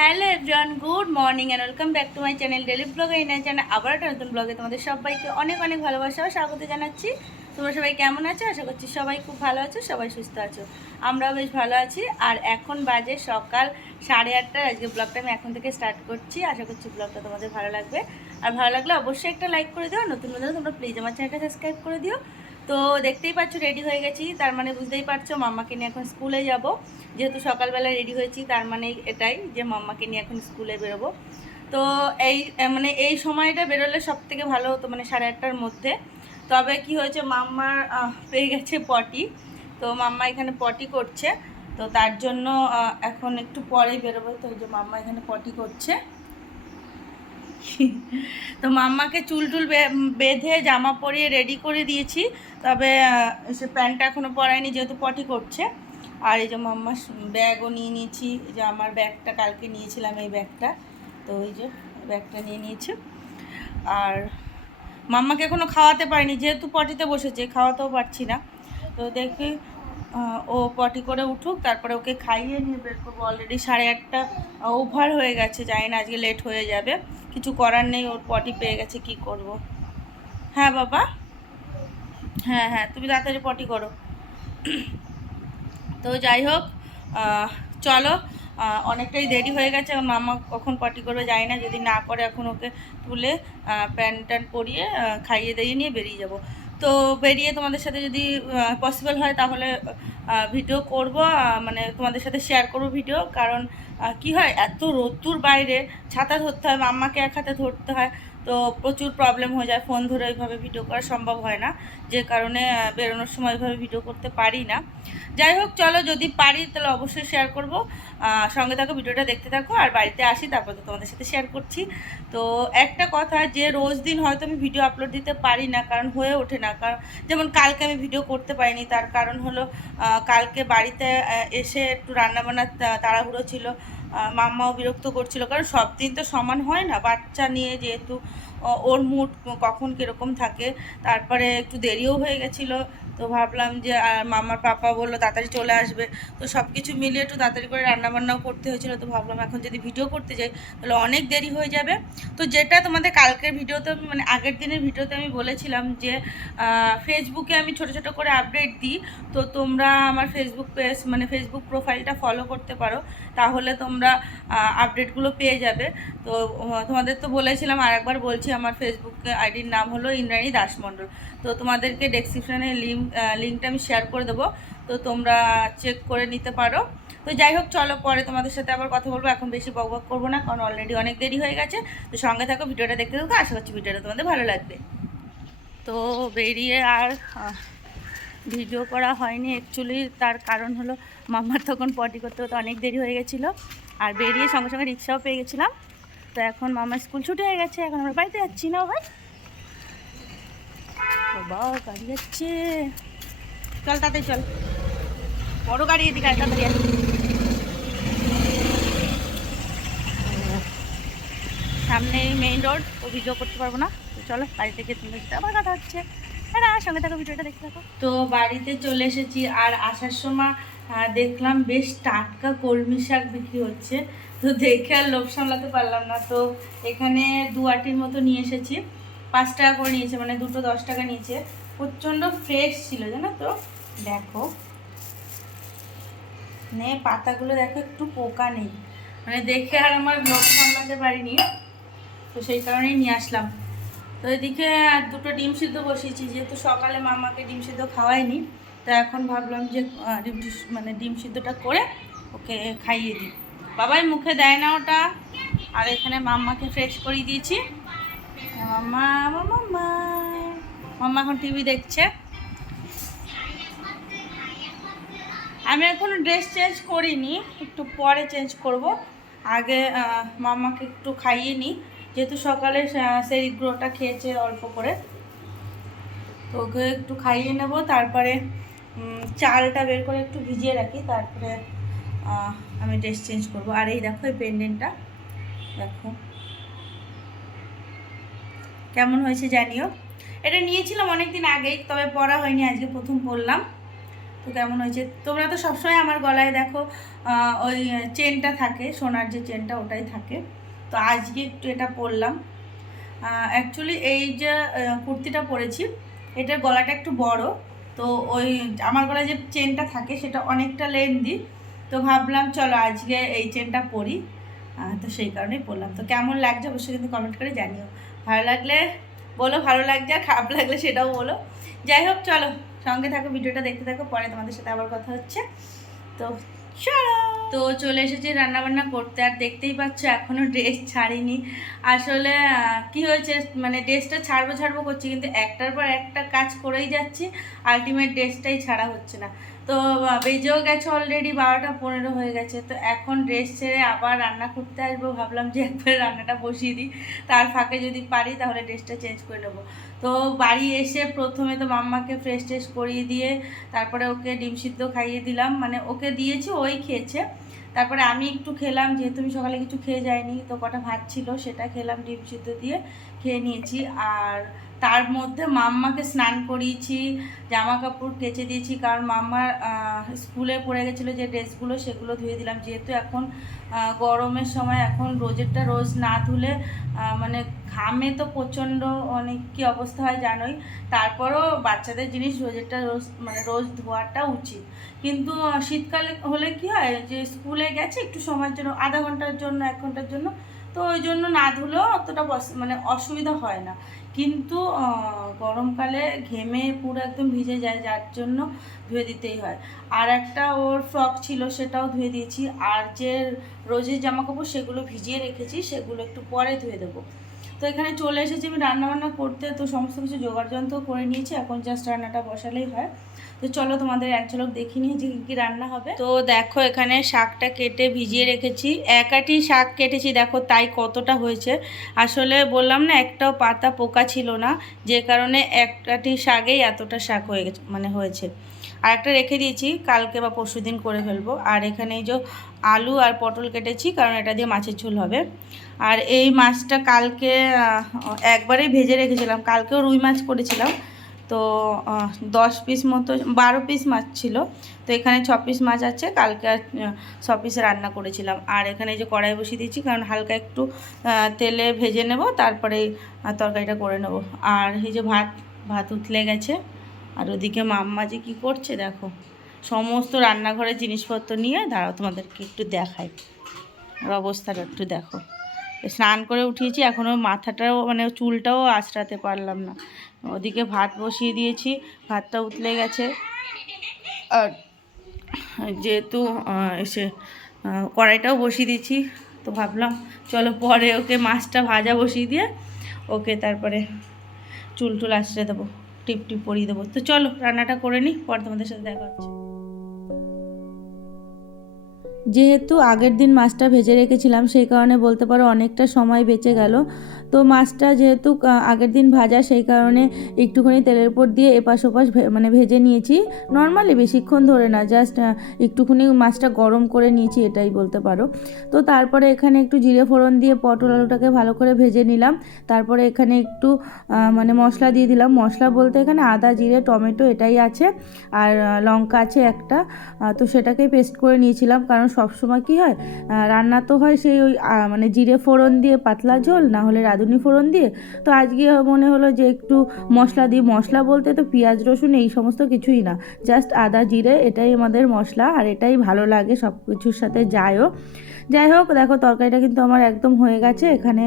Hello everyone, good morning and welcome back to my channel daily blog. এই channel আবার একটা নতুন ব্লগে তোমাদের সবাইকে অনেক অনেক ভালোবাসা ও স্বাগত জানাচ্ছি। তোমরা সবাই কেমন আছো? আশা করছি সবাই খুব ভালো আছো, সবাই সুস্থ আছো। আমরাও বেশ ভালো আছি। আর এখন বাজে সকাল 8:30। আজকে ব্লগটা আমি এখন থেকে স্টার্ট করছি। আশা করছি ব্লগটা তোমাদের ভালো লাগবে। আর ভালো লাগলে অবশ্যই একটা লাইক করে দিও। নতুন নতুন তোমরা প্লিজ আমার চ্যানেলটা সাবস্ক্রাইব করে দিও। তো দেখতেই পাচ্ছ রেডি হয়ে গেছি, তার মানে বুঝতেই পারছো মাম্মাকে নিয়ে এখন স্কুলে যাব। যেহেতু সকালবেলা রেডি হয়েছি, তার মানে এটাই যে মাম্মাকে নিয়ে এখন স্কুলে বেরোবো। তো এই মানে এই সময়টা বেরোলে সব থেকে ভালো হতো, মানে 8:30টার মধ্যে। তবে কি হয়েছে, মাম্মার পেয়ে গেছে পটি। তো মাম্মা এখানে পটি করছে, তো তার জন্য এখন একটু পরেই বেরোবো। তো এই যে মাম্মা এখানে পটি করছে। তো মাম্মাকে চুল টুল বেঁধে জামা পরিয়ে রেডি করে দিয়েছি। তবে সে প্যান্টটা এখনও পরায়নি, যেহেতু পটি করছে। আর এই যে মাম্মা ব্যাগও নিয়ে নিয়েছি। এই যে আমার ব্যাগটা কালকে নিয়েছিলাম, এই ব্যাগটা। তো ওই যে ব্যাগটা নিয়ে নিয়েছি। আর মাম্মাকে এখনও খাওয়াতে পারিনি, যেহেতু পটিতে বসেছে, খাওয়াতেও পারছি না। তো দেখি ও পটি করে উঠুক, তারপরে ওকে খাইয়ে নিয়ে বের করবো। অলরেডি 8:30 ওভার হয়ে গেছে, জানি না আজকে লেট হয়ে যাবে। কিছু করার নেই, ওর পটি পেয়ে গেছে, কি করব। হ্যাঁ বাবা, হ্যাঁ হ্যাঁ, তুমি তাড়াতাড়ি পটি করো। তো যাই হোক, চলো। অনেকটাই দেরি হয়ে গেছে, এখন মামা কখন পটি করবে জানি না। যদি না করে এখন ওকে তুলে প্যান্ট ট্যান্ট পরিয়ে খাইয়ে দাইয়ে নিয়ে বেরিয়ে যাব। তো বেরিয়ে তোমাদের সাথে যদি পসিবল হয় তাহলে ভিডিও করব, মানে তোমাদের সাথে শেয়ার করব ভিডিও। কারণ কি হয়, এত রোদ্দুর বাইরে, ছাতা ধরতে হয়, মাম্মাকে এক হাতে ধরতে হয়। তো প্রচুর প্রবলেম হয়ে যায়, ফোন ধরে ওইভাবে ভিডিও করা সম্ভব হয় না। যে কারণে বেরোনোর সময় ওইভাবে ভিডিও করতে পারি না। যাই হোক, চলো, যদি পারি তাহলে অবশ্যই শেয়ার করব। সঙ্গে থাকো, ভিডিওটা দেখতে থাকো। আর বাড়িতে আসি, তারপর তো তোমাদের সাথে শেয়ার করছি। তো একটা কথা, যে রোজ দিন হয়তো আমি ভিডিও আপলোড দিতে পারি না, কারণ হয়ে ওঠে না। কারণ যেমন কালকে আমি ভিডিও করতে পারিনি, তার কারণ হলো কালকে বাড়িতে এসে একটু রান্নাবান্নার তাড়াহুড়ো ছিল। মাম্মাও বিরক্ত করছিল, কারণ সব দিন তো সমান হয় না, বাচ্চা নিয়ে যেহেতু ওর মুড কখন কীরকম থাকে। তারপরে একটু দেরিও হয়ে গেছিলো। তো ভাবলাম যে, আর মামার পাপা বললো তাড়াতাড়ি চলে আসবে। তো সব কিছু মিলিয়ে একটু তাড়াতাড়ি করে রান্নাবান্নাও করতে হয়েছিলো। তো ভাবলাম এখন যদি ভিডিও করতে যাই তাহলে অনেক দেরি হয়ে যাবে। তো যেটা তোমাদের কালকের ভিডিওতে, মানে আগের দিনের ভিডিওতে আমি বলেছিলাম যে ফেসবুকে আমি ছোট ছোট করে আপডেট দিই। তো তোমরা আমার ফেসবুক পেজ, মানে ফেসবুক প্রোফাইলটা ফলো করতে পারো, তাহলে তোমরা আপডেটগুলো পেয়ে যাবে। তো তোমাদের তো বলেছিলাম, আর একবার বলছি, আমার ফেসবুক আইডির নাম হলো ইন্দ্রাণী দাসমণ্ডল। তো তোমাদেরকে ডেসক্রিপশানে লিঙ্কটা আমি শেয়ার করে দেবো, তো তোমরা চেক করে নিতে পারো। তো যাই হোক, চলো, পরে তোমাদের সাথে আবার কথা বলবো। এখন বেশি বকবক করবো না, কারণ অলরেডি অনেক দেরি হয়ে গেছে। তো সঙ্গে থাকো, ভিডিওটা দেখতে থাকো। আশা করছি ভিডিওটা তোমাদের ভালো লাগবে। তো বেরিয়ে আর ভিডিও করা হয়নি অ্যাকচুয়ালি, তার কারণ হলো মামার তখন পটি করতে করতে অনেক দেরি হয়ে গেছিলো। আর বেরিয়ে সঙ্গে সঙ্গে রিক্সাও পেয়ে গেছিলাম। তো এখন মামার স্কুল ছুটি হয়ে গেছে, এখন আমরা বাড়িতে যাচ্ছি না ভাই। বাবা, গাড়ি যাচ্ছে, চল তাড়াতাড়ি চল, বড় গাড়ি এদিকে তাড়াতাড়ি আসি। সামনে মেইন রোড, তো ভিডিও করতে পারবো না। তো চলো, বাড়ি থেকে তোমাদের সাথে আবার কথা হচ্ছে। হ্যাঁ, সঙ্গে থাকো, ভিডিওটা দেখতে থাকো। তো বাড়িতে চলে এসেছি, আর আসার সময় দেখলাম বেশ টাটকা কলমি শাক বিক্রি হচ্ছে। তো দেখে আর লোভ সামলাতে পারলাম না। তো এখানে 2 আটির মতো নিয়ে এসেছি। 5 টাকা করে নিয়েছে, মানে দুটো 10 টাকা নিয়েছে। প্রচণ্ড ফ্রেশ ছিল, জানো তো। দেখো, মানে পাতাগুলো দেখো, একটু পোকা নেই। মানে দেখে আর আমার লোভ সামলাতে পারিনি, তো সেই কারণেই নিয়ে আসলাম। তো এদিকে আর দুটো ডিম সিদ্ধ বসিয়েছি, যেহেতু সকালে মামাকে ডিম সিদ্ধ খাওয়াইনি। তো এখন ভাবলাম যে ডিম সিদ্ধটা করে ওকে খাইয়ে দিই। বাবাই মুখে দেয় না ওটা। আর এখানে মাম্মাকে ফ্রেশ করিয়ে দিয়েছি। মাম্মা, মাম্মা, মাম্মা এখন টিভি দেখছে। আমি এখনো ড্রেস চেঞ্জ করিনি, একটু পরে চেঞ্জ করব। আগে মাম্মাকে একটু খাইয়ে নিই, যেহেতু সকালে সেই গ্রোটা খেয়েছে অল্প করে। তো ওকে একটু খাইয়ে নেব, তারপরে চালটা বের করে একটু ভিজিয়ে রাখি, তারপরে আমি ড্রেস চেঞ্জ করব। আর এই দেখো, এই পেন্ডেন্টটা দেখো কেমন হয়েছে জানিও। এটা নিয়েছিলাম অনেক দিন আগেই, তবে পরা হয়নি, আজকে প্রথম পরলাম। তো কেমন হয়েছে। তোমরা তো সবসময় আমার গলায় দেখো ওই চেনটা থাকে, সোনার যে চেনটা ওটাই থাকে। তো আজকে একটু এটা পরলাম। অ্যাকচুয়ালি এই যে কুর্তিটা পরেছি এটার গলাটা একটু বড়, তো ওই আমার গলায় যে চেনটা থাকে সেটা অনেকটা লেন্দি, তো ভাবলাম চলো আজকে এই চেনটা পরি। তো সেই কারণেই পরলাম। তো কেমন লাগছে অবশ্যই কিন্তু কমেন্ট করে জানিও। ভালো লাগলে বলো ভালো লাগছে, আর খারাপ লাগলে সেটাও বলো। যাই হোক চলো সঙ্গে থাকো, ভিডিওটা দেখতে থাকো, পরে তোমাদের সাথে আবার কথা হচ্ছে। তো চলো, তো চলে এসেছি রান্নাবান্না করতে। আর দেখতেই পাচ্ছ এখনও ড্রেস ছাড়িনি। আসলে কি হয়েছে, মানে ড্রেসটা ছাড়বো ছাড়বো করছি, কিন্তু একটার পর একটা কাজ করেই যাচ্ছি, আলটিমেট ড্রেসটাই ছাড়া হচ্ছে না। তো বেজেও গেছে অলরেডি 12টা 15 হয়ে গেছে। তো এখন ড্রেস ছেড়ে আবার রান্না করতে আসবো, ভাবলাম যে একবারে রান্নাটা বসিয়ে দিই, তার ফাঁকে যদি পারি তাহলে ড্রেসটা চেঞ্জ করে নেবো। তো বাড়ি এসে প্রথমে তো মাম্মাকে ফ্রেশ ট্রেশ করিয়ে দিয়ে তারপরে ওকে ডিম সিদ্ধ খাইয়ে দিলাম, মানে ওকে দিয়েছি ওই খেয়েছে। তারপরে আমি একটু খেলাম, যেহেতু আমি সকালে কিছু খেয়ে যাইনি, তো কটা ভাত ছিল সেটা খেলাম, ডিম সিদ্ধ দিয়ে খেয়ে নিয়েছি। আর তার মধ্যে মাম্মাকে স্নান করিয়েছি, জামা কাপড় কেচে দিয়েছি, কারণ মাম্মার স্কুলে পড়ে গেছিলো যে ড্রেসগুলো সেগুলো ধুয়ে দিলাম। যেহেতু এখন গরমের সময়, এখন রোজেরটা রোজ না ধুলে মানে ঘামে তো প্রচণ্ড অনেক কী অবস্থা হয় জানোই। তারপরও বাচ্চাদের জিনিস রোজেরটা রোজ মানে রোজ ধোয়াটা উচিত। কিন্তু শীতকালে হলে কি হয়, যে স্কুলে গেছে একটু সময়ের জন্য, আধা ঘন্টার জন্য 1 ঘন্টার জন্য, তো ওই জন্য না ধুলেও অতটা মানে অসুবিধা হয় না। কিন্তু গরমকালে ঘেমে পুরো একদম ভিজে যায়, যার জন্য ধুয়ে দিতেই হয়। আর একটা ওর ফ্রক ছিল সেটাও ধুয়ে দিয়েছি। আর যে রোজের জামাকাপড় সেগুলো ভিজিয়ে রেখেছি, সেগুলো একটু পরে ধুয়ে দেবো। তো এখানে চলে এসেছি আমি রান্নাবান্না করতে, তো সমস্ত কিছু জোগাড় যন্ত্র করে নিয়েছি, এখন জাস্ট রান্নাটা বসালেই হয়। তো চলো তোমাদের এক ঝলক দেখিয়ে নিই যে কী রান্না হবে। তো দেখো এখানে শাকটা কেটে ভিজিয়ে রেখেছি, এক আটি শাক কেটেছি, দেখো তাই কতটা হয়েছে। আসলে বললাম না একটাও পাতা পোকা ছিল না, যে কারণে এক আটি শাকেই এতটা শাক হয়ে গেছে, মানে হয়েছে। আর একটা রেখে দিয়েছি, কালকে বা পরশু দিন করে ফেলবো। আর এখানে এই যে আলু আর পটল কেটেছি, কারণ এটা দিয়ে মাছের ঝোল হবে। আর এই মাছটা কালকে একবারেই ভেজে রেখেছিলাম, কালকেও রুই মাছ করেছিলাম। তো 10 পিস মতো 12 পিস মাছ ছিল, তো এখানে 6 পিস মাছ আছে, কালকে আর 6 পিস রান্না করেছিলাম। আর এখানে যে কড়াই বসিয়ে দিয়েছি, কারণ হালকা একটু তেলে ভেজে নেব, তারপরে তরকারিটা করে নেব। আর এই যে ভাত উতলে গেছে। আর ওদিকে মাম্মা যে কী করছে দেখো, সমস্ত রান্নাঘরের জিনিসপত্র নিয়ে, দাঁড়াও তোমাদেরকে একটু দেখাই, আর অবস্থাটা একটু দেখো। স্নান করে উঠিয়েছি, এখনও মাথাটাও মানে চুলটাও আঁচড়াতে পারলাম না। ওদিকে ভাত বসিয়ে দিয়েছি, ভাতটা উতলে গেছে। আর যেহেতু এসে কড়াইটাও বসিয়ে দিয়েছি, তো ভাবলাম চলো পরে ওকে মাছটা ভাজা বসিয়ে দিয়ে ওকে তারপরে চুল আঁচড়ে দেবো, টিপ পরিয়ে দেবো। তো চলো রান্নাটা করে নিই, পরে তোমাদের সাথে দেখা হচ্ছে। যেহেতু আগের দিন মাছটা ভেজে রেখেছিলাম, সেই কারণে বলতে পারো অনেকটা সময় বেঁচে গেল। তো মাছটা যেহেতু আগের দিন ভাজা, সেই কারণে একটুখানি তেলের উপর দিয়ে এপাশ ওপাশ মানে ভেজে নিয়েছি। নর্মালি বেশিক্ষণ ধরে না, জাস্ট একটুখানি মাছটা গরম করে নিয়েছি, এটাই বলতে পারো। তো তারপরে এখানে একটু জিরে ফোড়ন দিয়ে পটল আলুটাকে ভালো করে ভেজে নিলাম। তারপরে এখানে একটু মানে মশলা দিয়ে দিলাম। মশলা বলতে এখানে আদা জিরে টমেটো এটাই আছে, আর লঙ্কা আছে একটা, তো সেটাকেই পেস্ট করে নিয়েছিলাম। কারণ সবসময় কী হয়, রান্না তো হয় সেই ওই মানে জিরে ফোড়ন দিয়ে পাতলা ঝোল, না হলে রাঁধুনি ফোড়ন দিয়ে। তো আজকে মনে হলো যে একটু মশলা দিই। মশলা বলতে তো পেঁয়াজ রসুন এই সমস্ত কিছুই না, জাস্ট আদা জিরে, এটাই আমাদের মশলা, আর এটাই ভালো লাগে সব কিছুর সাথে যায়ও। যাই হোক দেখো তরকারিটা কিন্তু আমার একদম হয়ে গেছে। এখানে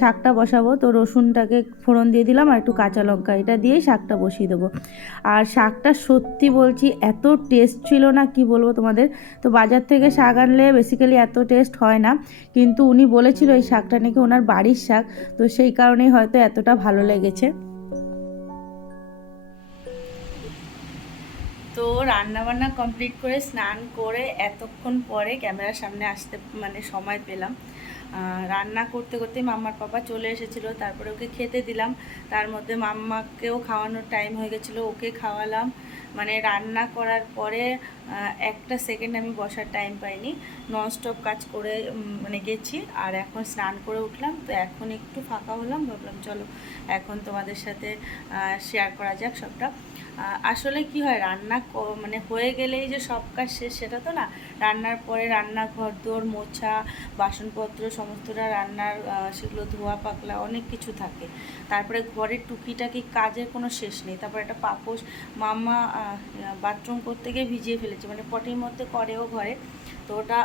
শাকটা বসাবো, তো রসুনটাকে ফোড়ন দিয়ে দিলাম, আর একটু কাঁচা লঙ্কা, এটা দিয়েই শাকটা বসিয়ে দেবো। আর শাকটা সত্যি বলছি এত টেস্ট ছিল না, কি বলবো তোমাদের। তো বাজার থেকে শাক আনলে বেসিক্যালি এত টেস্ট হয় না, কিন্তু উনি বলেছিল এই শাকটা নাকি ওনার বাড়ির শাক, তো সেই কারণেই হয়তো এতটা ভালো লেগেছে। তো রান্নাবান্না কমপ্লিট করে স্নান করে এতক্ষণ পরে ক্যামেরার সামনে আসতে মানে সময় পেলাম। রান্না করতে করতেই মাম্মার পাপা চলে এসেছিলো, তারপরে ওকে খেতে দিলাম। তার মধ্যে মাম্মাকেও খাওয়ানোর টাইম হয়ে গেছিলো, ওকে খাওয়ালাম। মানে রান্না করার পরে একটা সেকেন্ড আমি বসার টাইম পাইনি, ননস্টপ কাজ করে মানে গেছি। আর এখন স্নান করে উঠলাম, তো এখন একটু ফাঁকা হলাম, ভাবলাম চলো এখন তোমাদের সাথে শেয়ার করা যাক সবটা। আসলে কি হয়, রান্না মানে হয়ে গেলেই যে সব কাজ শেষ সেটা তো না। রান্নার পরে রান্নাঘর দোর মোছা, বাসনপত্র সমস্তটা রান্নার সেগুলো ধোয়া পাকলা অনেক কিছু থাকে। তারপরে ঘরের টুকিটাকি কাজের কোনো শেষ নেই। তারপরে একটা পাপোশ মাম্মা বাথরুম করতে গিয়ে ভিজিয়ে ফেলেছে, মানে পটির মধ্যে করেও ঘরে, তো ওটা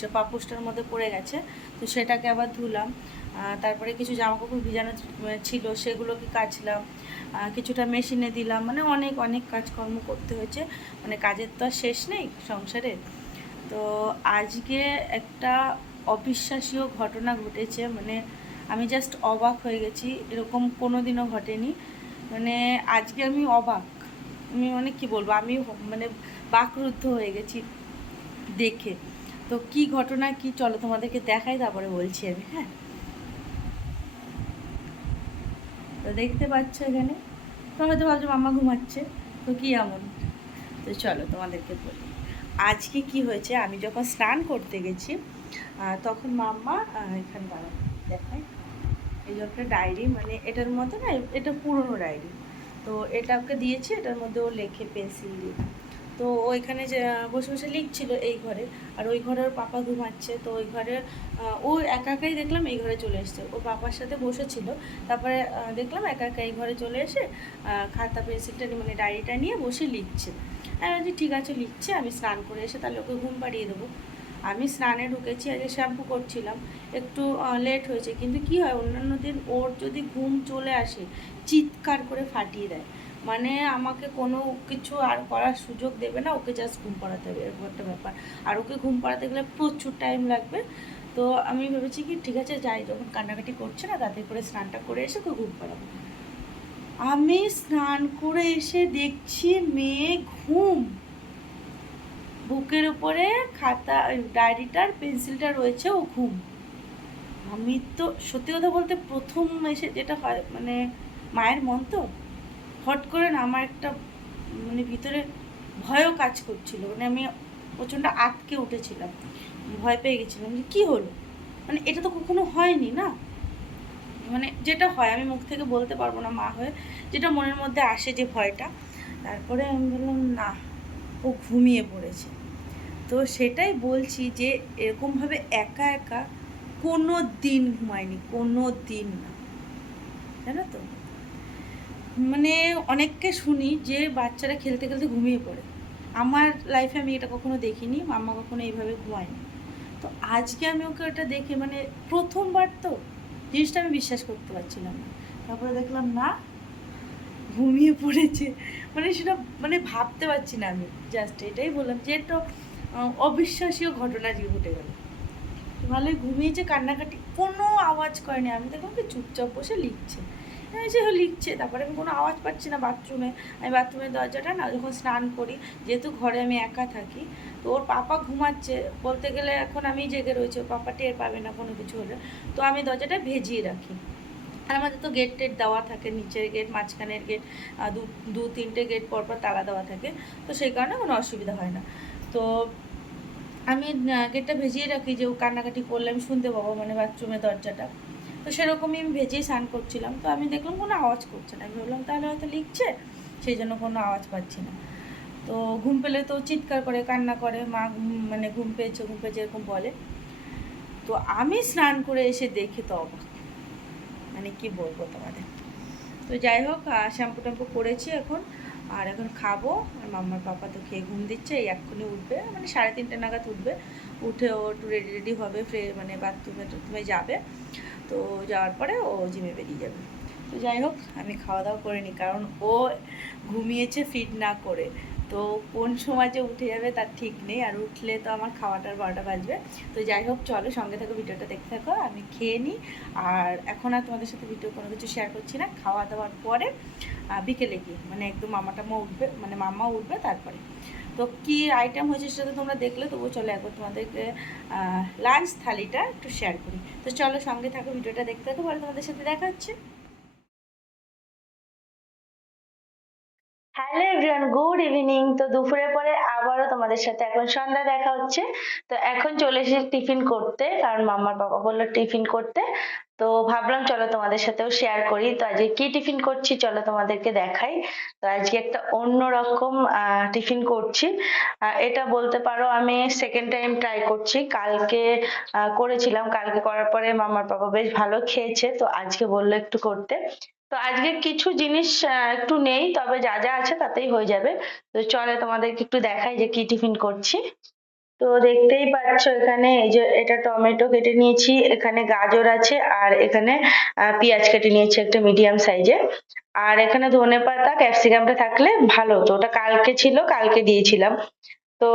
সে পাপোশটার মধ্যে পড়ে গেছে, তো সেটাকে আবার ধুলাম। তারপরে কিছু জামাকাপড় ভিজানো ছিল সেগুলোকে কাচলাম, কিছুটা মেশিনে দিলাম, মানে অনেক অনেক কাজকর্ম করতে হয়েছে, মানে কাজের তো আর শেষ নেই সংসারে। তো আজকে একটা অবিশ্বাসীয় ঘটনা ঘটেছে, মানে আমি জাস্ট অবাক হয়ে গেছি, এরকম কোনো দিনও ঘটেনি। মানে আজকে আমি অবাক, আমি মানে কি বলবো, আমি মানে বাকরুদ্ধ হয়ে গেছি দেখে। তো কি ঘটনা কি, চলো তোমাদেরকে দেখাই, তারপরে বলছি আমি। হ্যাঁ, তো দেখতে পাচ্ছ এখানে, তো হয়তো ভাবছো মাম্মা ঘুমাচ্ছে, তো কী এমন, তো চলো তোমাদেরকে বলি আজকে কি হয়েছে। আমি যখন স্নান করতে গেছি তখন মাম্মা এখানে দাঁড়া দেখায়, এই যে একটা ডায়েরি, মানে এটার মধ্যে না, এটা পুরনো ডায়েরি, তো এটা ওকে দিয়েছি, এটার মধ্যে ও লেখে পেন্সিল দিয়ে। তো ও এখানে যে বসে বসে লিখছিল এই ঘরে, আর ওই ঘরে ওর পাপা ঘুমাচ্ছে, তো ওই ঘরে ও একা একাই দেখলাম এই ঘরে চলে এসছে, ও পাপার সাথে বসেছিল, তারপরে দেখলাম একা একা এই ঘরে চলে এসে খাতা পেন্সিলটা মানে ডায়েরিটা নিয়ে বসে লিখছে। আমি বলছি ঠিক আছে লিখছে, আমি স্নান করে এসে তাহলে ওকে ঘুম পাড়িয়ে দেবো। আমি স্নানে ঢুকেছি, আজকে শ্যাম্পু করছিলাম, একটু লেট হয়েছে, কিন্তু কি হয় অন্যান্য দিন ওর যদি ঘুম চলে আসে চিৎকার করে ফাটিয়ে দেয়, মানে আমাকে কোনো কিছু আর করার সুযোগ দেবে না, ওকে জাস্ট ঘুম পাড়াতে হবে, এরকম একটা ব্যাপার। আর ওকে ঘুম পাড়াতে গেলে প্রচুর টাইম লাগবে। তো আমি ভেবেছি কি ঠিক আছে যাই, যখন কান্নাকাটি করছে না তাতে করে স্নানটা করে এসে ওকে ঘুম পাড়াবো। আমি স্নান করে এসে দেখছি মেয়ে ঘুম, বুকের উপরে খাতা ডায়েরিটার পেন্সিলটা রয়েছে, ও ঘুম। আমি তো সত্যি কথা বলতে প্রথম এসে যেটা হয়, মানে মায়ের মন তো, হট করে না আমার একটা মানে ভিতরে ভয়ও কাজ করছিল, মানে আমি প্রচণ্ড আঁতকে উঠেছিলাম, ভয় পেয়ে গেছিলাম যে কী হলো, মানে এটা তো কখনো হয়নি না, মানে যেটা হয় আমি মুখ থেকে বলতে পারবো না মা হয়ে, যেটা মনের মধ্যে আসে যে ভয়টা। তারপরে আমি বললাম না, ও ঘুমিয়ে পড়েছে। তো সেটাই বলছি যে এরকমভাবে একা একা কোনো দিন ঘুমায়নি, কোনো দিন না, জানো তো। মানে অনেককে শুনি যে বাচ্চারা খেলতে খেলতে ঘুমিয়ে পড়ে, আমার লাইফে আমি এটা কখনো দেখিনি, মাম্মা কখনো এইভাবে ঘুমায়নি। তো আজকে আমি ওকে ওটা দেখে মানে প্রথমবার তো জিনিসটা আমি বিশ্বাস করতে পারছিলাম না। তারপরে দেখলাম না, ঘুমিয়ে পড়েছে, মানে সেটা মানে ভাবতে পারছি না আমি, জাস্ট এটাই বললাম যে একটা অবিশ্বাসীয় ঘটনা যে ঘটে গেল। ভালোই ঘুমিয়েছে, কান্নাকাটি কোনো আওয়াজ করেনি, আমি দেখলাম কি চুপচাপ বসে লিখছে, সে লিখছে। তারপরে আমি কোনো আওয়াজ পাচ্ছি না বাথরুমে, আমি বাথরুমের দরজাটা না যখন স্নান করি, যেহেতু ঘরে আমি একা থাকি, তো ওর পাপা ঘুমাচ্ছে, বলতে গেলে এখন আমি জেগে রয়েছি, ওর পাপা টের পাবে না কোনো কিছু হলে, তো আমি দরজাটা ভেজিয়ে রাখি। আর আমাদের তো গেট টেট দেওয়া থাকে, নিচের গেট মাঝখানের গেট দু তিনটে গেট পরপর তালা দেওয়া থাকে, তো সেই কারণে কোনো অসুবিধা হয় না। তো আমি গেটটা ভেজিয়ে রাখি, যে ও কান্নাকাটি করলে আমি শুনতে পাবো, মানে বাথরুমের দরজাটা, তো সেরকমই আমি ভেজেই স্নান করছিলাম, তো আমি দেখলাম কোনো আওয়াজ করছে না, আমি ভাবলাম তাহলে হয়তো লিখছে, সেই জন্য কোনো আওয়াজ পাচ্ছি না। তো ঘুম পেলে তো চিৎকার করে কান্না করে, মা মানে ঘুম পেয়েছে ঘুম পেয়েছে এরকম বলে। তো আমি স্নান করে এসে দেখি তো অবাক, মানে কি বলবো তোমাদের। তো যাই হোক, শ্যাম্পু ট্যাম্পু করেছি এখন, আর এখন খাবো। আর মাম্মার পাপা তো খেয়ে ঘুম দিচ্ছে, এই এক্ষুনি উঠবে, মানে 3:30 নাগাদ উঠবে, উঠে ও একটু রেডি রেডি হবে, মানে বাথরুমে যাবে, তো যাওয়ার পরে ও জিমে বেরিয়ে যাবে। তো যাই হোক আমি খাওয়া দাওয়া করে নিই, কারণ ও ঘুমিয়েছে ফিট না করে, তো কোন সময় যে উঠে যাবে তার ঠিক নেই, আর উঠলে তো আমার খাওয়াটার 12টা বাজবে। তো যাই হোক চলো সঙ্গে থাকো, ভিডিওটা দেখতে থাকো, আমি খেয়ে নিই। আর এখন আর তোমাদের সাথে ভিডিও কোনো কিছু শেয়ার করছি না, খাওয়া দাওয়ার পরে বিকেলে গিয়ে মানে একদম মামাটামা উঠবে, মানে মাম্মা উঠবে তারপরে। তো কী আইটেম হয়েছে সেটা তো তোমরা দেখলে, তবুও চলো একবার তোমাদেরকে লাঞ্চ থালিটা একটু শেয়ার করি। তো চলো সঙ্গে থাকো, ভিডিওটা দেখতে থাকো, পরে তোমাদের সাথে দেখা হচ্ছে। Hello everyone, and good evening. তো দুপুরের পরে আবারও তোমাদের সাথে এখন সন্ধ্যা দেখা হচ্ছে। তো এখন চলে এসেছি টিফিন করতে, কারণ মাম্মার বাবা বললো টিফিন করতে। তো ভাবলাম চলো তোমাদের সাথেও শেয়ার করি। তো আজকে কি টিফিন করছি চলো তোমাদেরকে দেখাই। তো আজকে একটা অন্যরকম টিফিন করছি। এটা বলতে পারো আমি সেকেন্ড টাইম ট্রাই করছি। কালকে করেছিলাম, কালকে করার পরে মামার বাবা বেশ ভালো খেয়েছে, তো আজকে বললো একটু করতে। তো আজকে কিছু জিনিস একটু নেই, তবে যা যা আছে তাতেই হয়ে যাবে। তো চলে তোমাদেরকে একটু দেখাই যে কি টিফিন করছি। তো দেখতেই পাচ্ছ এখানে এই যে এটা টমেটো কেটে নিয়েছি, এখানে গাজর আছে, আর এখানে পেঁয়াজ কেটে নিয়েছি একটা মিডিয়াম সাইজে। আর এখানে ধনেপাতা ক্যাপসিকামটা থাকলে ভালো হতো, ওটা কালকে ছিল, কালকে দিয়েছিলাম। তো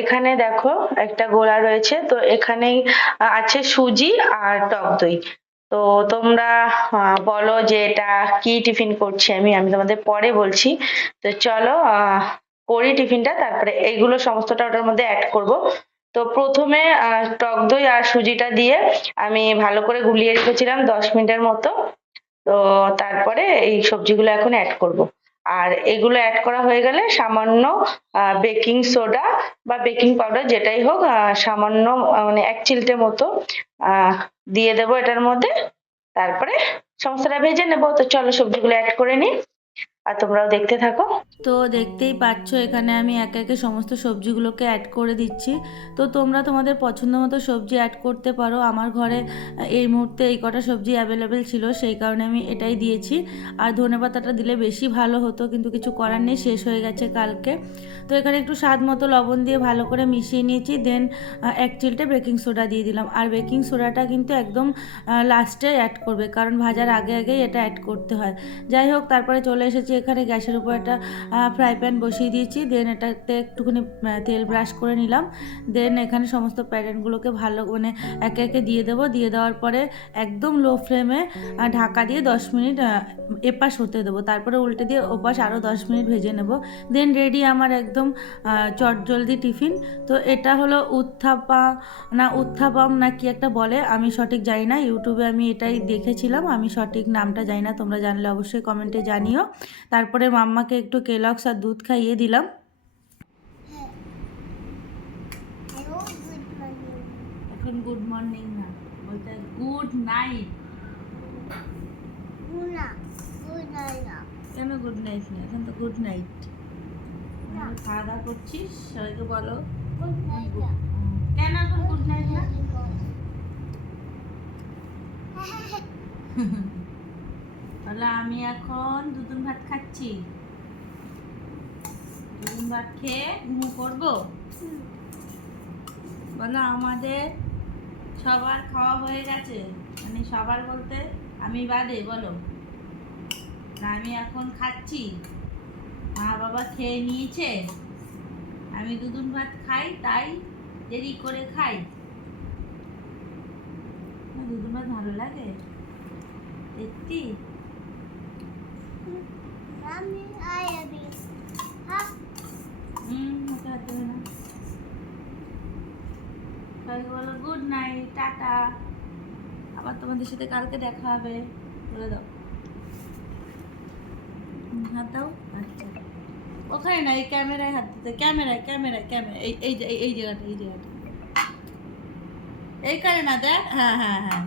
এখানে দেখো একটা গোলা রয়েছে, তো এখানেই আছে সুজি আর টক দই। তো তোমরা বলো যে এটা কি টিফিন করছি আমি আমি তোমাদের পরে বলছি। তো চলো করি টিফিনটা, তারপরে এইগুলো সমস্তটা ওটার মধ্যে অ্যাড করব। তো প্রথমে টক দই আর সুজিটা দিয়ে আমি ভালো করে গুলিয়ে রেখেছিলাম 10 মিনিটের মতো। তো তারপরে এই সবজিগুলো এখন অ্যাড করব। আর এগুলো অ্যাড করা হয়ে গেলে সামান্য বেকিং সোডা বা বেকিং পাউডার যেটাই হোক সামান্য মানে 1 চিমটে মতো আহ দিয়ে দেবো এটার মধ্যে। তারপরে সমস্তটা ভেজে নেবো। তো চলো সবজিগুলো অ্যাড করে নিই, আর তোমরাও দেখতে থাকো। তো দেখতেই পাচ্ছ এখানে আমি একে একে সমস্ত সবজিগুলোকে অ্যাড করে দিচ্ছি। তো তোমরা তোমাদের পছন্দ মতো সবজি অ্যাড করতে পারো। আমার ঘরে এই মুহূর্তে এই কটা সবজি অ্যাভেলেবেল ছিল, সেই কারণে আমি এটাই দিয়েছি। আর ধনেপাতাটা দিলে বেশি ভালো হতো, কিন্তু কিছু করার নেই, শেষ হয়ে গেছে কালকে। তো এখানে একটু স্বাদ মতো লবণ দিয়ে ভালো করে মিশিয়ে নিয়েছি। দেন 1 চিমটে বেকিং সোডা দিয়ে দিলাম। আর বেকিং সোডাটা কিন্তু একদম লাস্টে অ্যাড করবে, কারণ ভাজার আগে আগেই এটা অ্যাড করতে হয়। যাই হোক, তারপরে চলে এসেছি এখানে গ্যাসের উপর একটা ফ্রাই প্যান বসিয়ে দিয়েছি। দেন এটাতে একটুখানি তেল ব্রাশ করে নিলাম। দেন এখানে সমস্ত প্যাটার্নগুলোকে ভালো মানে একে একে দিয়ে দেবো। দিয়ে দেওয়ার পরে একদম লো ফ্লেমে ঢাকা দিয়ে 10 মিনিট এপাশ হতে দেবো। তারপরে উল্টে দিয়ে ওপাশ আরও 10 মিনিট ভেজে নেব। দেন রেডি আমার একদম চটজলদি টিফিন। তো এটা হলো উত্থাপাম না কি একটা বলে, আমি সঠিক জানি না। ইউটিউবে আমি এটাই দেখেছিলাম, আমি সঠিক নামটা জানি না, তোমরা জানলে অবশ্যই কমেন্টে জানিও। তারপরে মাম্মাকে একটু কেলগস আর দুধ খাইয়ে দিলাম। এখন গুড মর্নিং না, বলতে গুড নাইট। কেন গুড নাইট না, এখন তো গুড নাইট। খাওয়া দাওয়া করছিস, সবাইকে বলো কেন এখন গুড নাইট না। তাহলে আমি এখন দুদিন ভাত খাচ্ছি। দুদিন ভাত খেয়ে ঘুমো করবো। বলো আমাদের সবার খাওয়া হয়ে গেছে, মানে সবার বলতে আমি বাদে, বলো না আমি এখন খাচ্ছি। মা বাবা খেয়ে নিয়েছে, আমি দুদিন ভাত খাই, তাই দেরি করে খাই। দুদিন ভাত ভালো লাগে দেখতি। ওকে হাত দেবে না। সবাইকে বলো গুড নাইট, টাটা। আবার তোমাদের সাথে কালকে দেখা হবে, বলে দাও। হাত দাও। আচ্ছা, ওখানে না, এই ক্যামেরায় হাত দিতে, ক্যামেরায় ক্যামেরায় ক্যামেরা, এই জায়গাটা, এই জায়গাটা, এইখানে না, দেখ। হ্যাঁ হ্যাঁ হ্যাঁ।